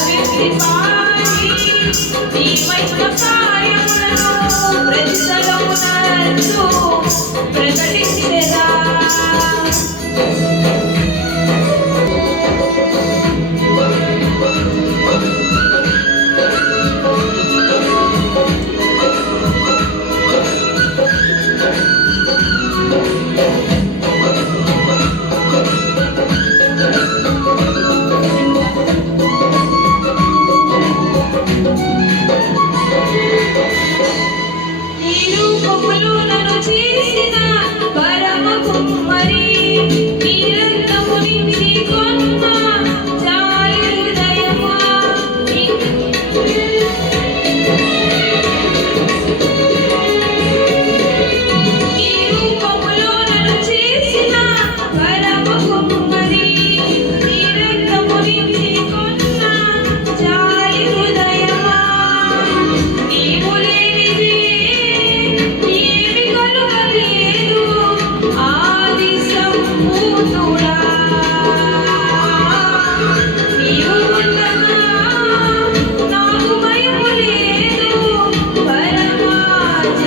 ప్రకటించే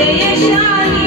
Say it's shining.